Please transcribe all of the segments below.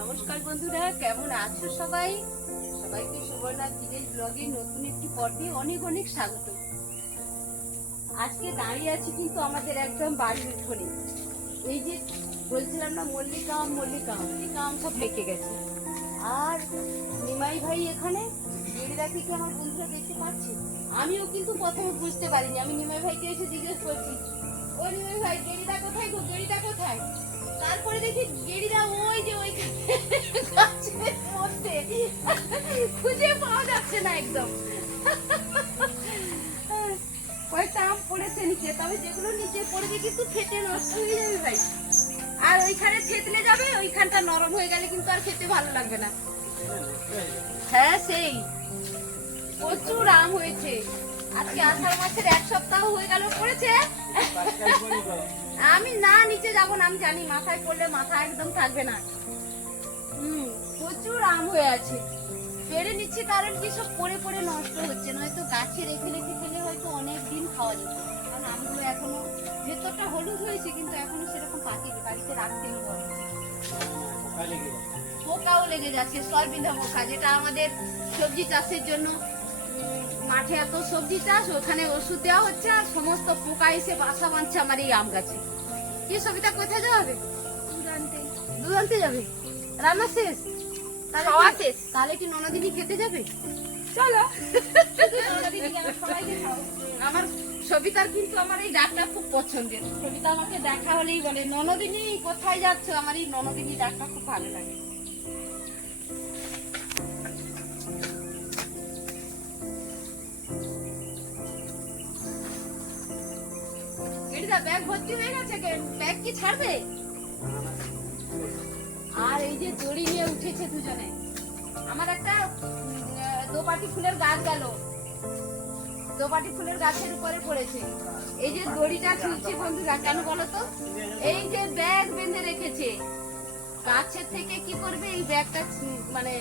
নমস্কার বন্ধুরা, কেমন আছো সবাই? সবাইকে সুবর্ণা ভিলেজ ব্লগে নতুন একটি পর্বে অনেক অনেক স্বাগত। আজকে দাঁড়িয়ে আছি কিন্তু আমাদের একদম বাড়ির উঠোনে। এই যে বলছিলাম না মল্লিকা আম সব পেকে গেছে। আর নিমাই ভাই এখানে গেড়িদাকে কি আমার বন্ধুরা দেখতে পাচ্ছে? আমিও কিন্তু প্রথমে বুঝতে পারিনি। আমি নিমাই ভাইকে এসে জিজ্ঞেস করছি, ও নিমাই ভাই গেড়িদা কোথায় গো, গেড়িদা কোথায়? তারপরে দেখি গেড়িদা ওই যে ওই গাছের মধ্যে, খুঁজে পাওয়া যাচ্ছে না একদম। কয়েকটা আম পড়েছে নিচে, তবে যেগুলো নিচে পড়বে কিন্তু ফেটে নষ্ট হয়ে যাবে ভাই। আর ওইখানে থেতলে যাবে, ওইখানটা নরম হয়ে গেলে কিন্তু আর খেতে ভালো লাগবে না। হ্যাঁ সেই প্রচুর আম হয়েছে। আজকে আষাঢ় মাসের 1 সপ্তাহ হয়ে গেল পড়েছে। আমি না নিচে যাবো না, আমি জানি মাথায় পড়লে মাথা একদম থাকবে না। প্রচুর আম হয়ে আছে, পেড়ে নিচ্ছি কারণ কি সব পড়ে পড়ে নষ্ট হচ্ছে, নয়তো গাছে রেখে রেখে ফেলে হয়তো অনেক দিন খাওয়া যেত। কারণ আমগুলো এখনো ভেতরটা হলুদ হয়েছে কিন্তু এখনো সেরকম পাকেনি, বাড়িতে রাখতেই হবে। পোকাও লেগে যাচ্ছে, সরবিন্ধা পোকা, যেটা আমাদের সবজি চাষের জন্য মাঠে এত সবজি চাষ, ওখানে ওষুধ দেওয়া হচ্ছে আর সমস্ত পোকা এসে বাসা বাঁধছে আমার এই আম গাছে। কি সবিতা কোথায় যাওয়া হবে? দুধ আনতে যাবে? রান্না শেষ? খাওয়া শেষ? তাহলে কি ননদিনী খেতে যাবে? চলো। আমার সবিতার কিন্তু আমার এই ডাকটা খুব পছন্দের। সবিতা আমাকে দেখা হলেই বলে, ননদিনী কোথায় যাচ্ছ? আমার এই ননদিনী ডাকটা খুব ভালো লাগে। ব্যাগ ভর্তি হয়ে গেছে, ব্যাগ কি ছাড়বে? আর এই যে দড়ি নিয়ে উঠেছে দুজনে। আমার একটা দোপাটি ফুলের গাছ গেল, দোপাটি ফুলের গাছের উপরে পড়েছে। এই যে দড়িটা ঝুলছে বন্ধুরা, কেন বলো তো? এই যে ব্যাগ বেঁধে রেখেছে, গাছের থেকে কি করবে এই ব্যাগটা, মানে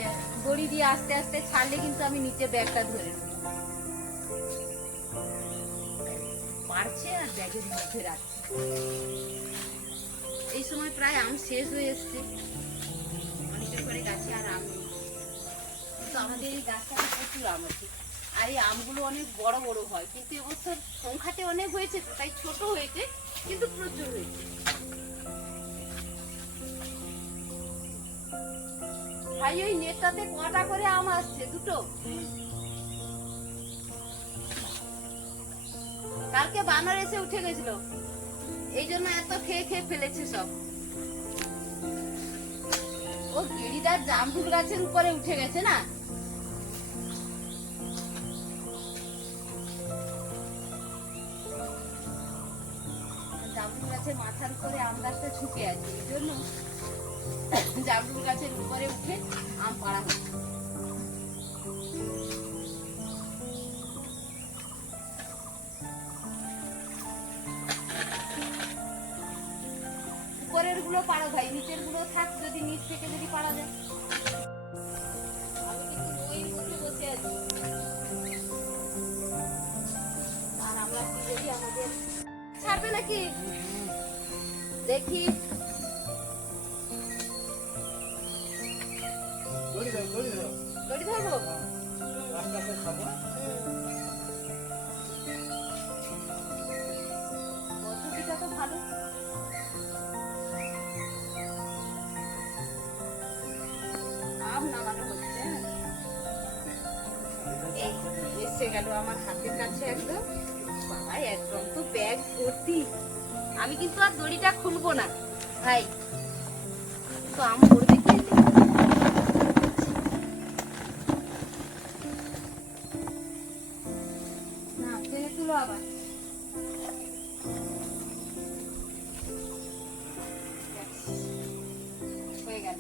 দড়ি দিয়ে আস্তে আস্তে ছাড়লে কিন্তু আমি নিচে ব্যাগটা ধরে নেব। পারছে আর ব্যাগের মধ্যে রাখছে। এই সময় প্রায় আম শেষ হয়ে এসছে, অনেকের করে গাছে আর আম নেই, কিন্তু আমাদের এই গাছটাতে প্রচুর আম আছে। আর এই আমগুলো অনেক বড় বড় হয়, কিন্তু এবছর সংখ্যাতে অনেক হয়েছে তো, তাই ছোট হয়েছে কিন্তু প্রচুর হয়েছে। ভাই ওই নেটটাতে কটা করে আম আসছে? দুটো? কালকে বানর এসে উঠে গেছিল, এই জন্য এত খেয়ে খেয়ে ফেলেছে সব। ও গিরিদার জামরুল গাছের উপরে উঠে গেছে না? জামরুল গাছের মাথার উপরে আম গাছটা ঝুঁকে আছে, এই জন্য জামরুল গাছের উপরে উঠে আম পাড়া হচ্ছে। উপরের গুলো পাড়ো ভাই, নিচের গুলো থাক, যদি নিচ থেকে যদি পাড়া যায়। আমি কিন্তু ওই মুখে বসে আছি, আর আমরা কি করি, আমাদের ছাড়বে নাকি দেখি। দড়ি ধরবো? পদ্ধতিটা তো ভালো। আম নামানো হচ্ছে, এসে গেল আমার হাতের কাছে একদম। বাবা একদম তো ব্যাগ ভর্তি। আমি কিন্তু আর দড়িটা খুলবো না ভাই, তো আম পড়বে কি? না ফেলে তুলো আবার। হয়ে গেল।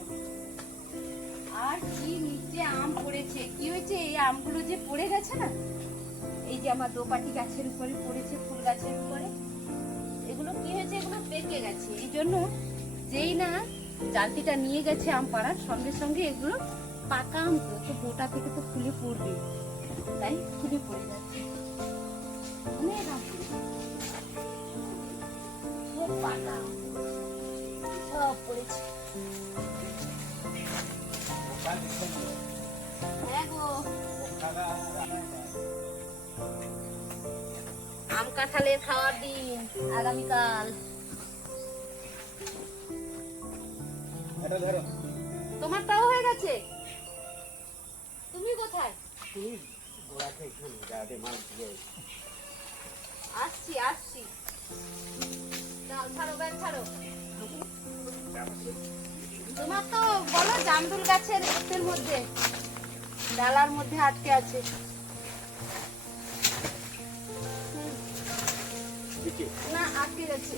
আর কি নিচে আম পড়েছে, কি হয়েছে এই আমগুলো যে পড়ে গেছে না, এই যে আমার দোপাটি গাছের উপরে পড়েছে, ফুল গাছের উপরে, এগুলো কি হয়েছে, এগুলো পেকে গেছে। এই জন্য যেই না জালতিটা নিয়ে গেছে আম পাড়ার, সঙ্গে সঙ্গে এগুলো পাকা আমগুলো তো গোটা থেকে তো খুলে পড়বে, তাই খুলে পড়ে যাচ্ছে। অনেক আম পাকা সব পড়েছে। হ্যাঁ গো, আম কাঁঠালের খাওয়ার দিন আগামীকাল। তোমারটাও হয়ে গেছে? তুমি কোথায়? আসছি আসছি, ছাড়ো ব্যাগ ছাড়ো। তোমার তো বলো জামরুল গাছের এর মধ্যে, ডালার মধ্যে আটকে আছে। না আটকে গেছে।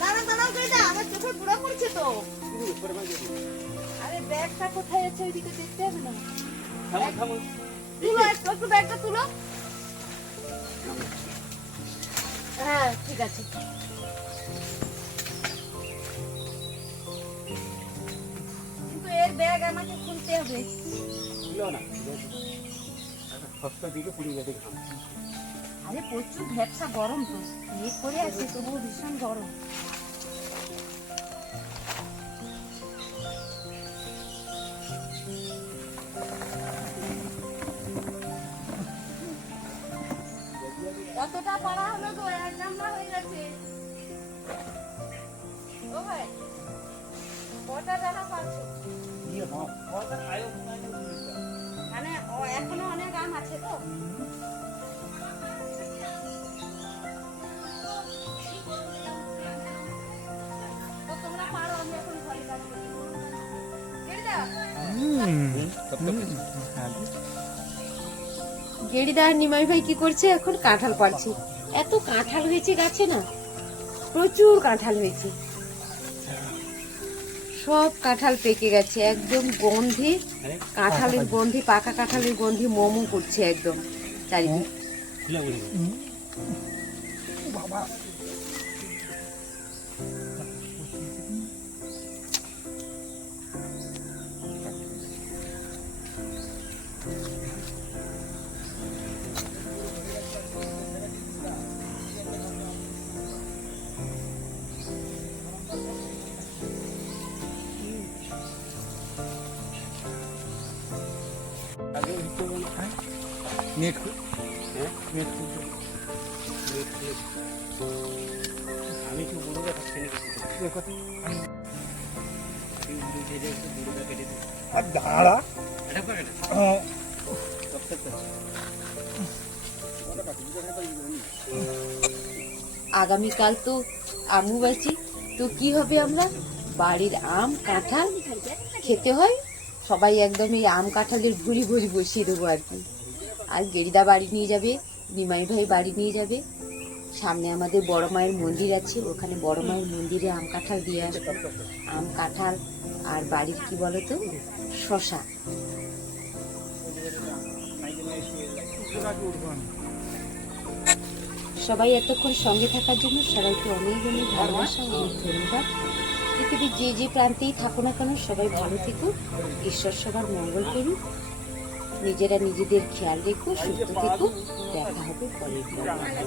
দাঁড়াও দাঁড়াও কেডা, আমার চোখে পুরো পড়ছে তো। আরে ব্যাগটা কোথায় আছে ওইদিকে দেখতে হবে না? তুলো একটু ব্যাগটা তুলো। হ্যাঁ ঠিক আছে। কিন্তু এর ব্যাগ আমাকে খুলতে হবে। আরে প্রচুর ভ্যাপসা গরম তো, মেঘ করে আছে তবুও ভীষণ গরম। কতটা পারা হলো তো, এক গামলা হয়ে গেছে। ও ভাই কটা ডালা পাচ্ছ? মানে এখনো অনেক আম আছে তো। তোমরা পারো, আমি এখন ঘরে যাচ্ছি। গেড়িদা আর নিমাই ভাই কি করছে এখন? কাঁঠাল পাড়ছে। এত কাঁঠাল হয়েছে গাছে না, প্রচুর কাঁঠাল হয়েছে। সব কাঁঠাল পেকে গেছে, একদম গন্ধে, কাঁঠালের গন্ধে, পাকা কাঁঠালের গন্ধে মোমো করছে একদম চারিদিকে। नेट আমি একটু বড় দেখাচ্ছি আর দাঁড়া আগামীকাল তো অমাবস্যা, তো কি হবে, আমরা বাড়ির আম কাঁঠাল খেতে হয়। সবাই একদম এই আম কাঁঠালের ভুরি ভুরি বসিয়ে দেবো আর কি। আর গেরিদা বাড়ি নিয়ে যাবে, নিমাই ভাই বাড়ি নিয়ে যাবে। সামনে আমাদের বড় মায়ের মন্দির আছে, ওখানে বড় মায়ের মন্দিরে আম কাঁঠাল দিয়ে আসবো। আম কাঁঠাল আর বাড়ির কি বলতো, শশা। সবাই এতক্ষণ সঙ্গে থাকার জন্য সবাইকে অনেক অনেক ভালোবাসা, অনেক ধন্যবাদ। পৃথিবীর যে যে প্রান্তেই থাকো না কেন সবাই ভালো থেকো, ঈশ্বর সবার মঙ্গল করুক। নিজেরা নিজেদের খেয়াল রেখো, সুস্থ থেকো। দেখা হবে পরের ভিডিওতে।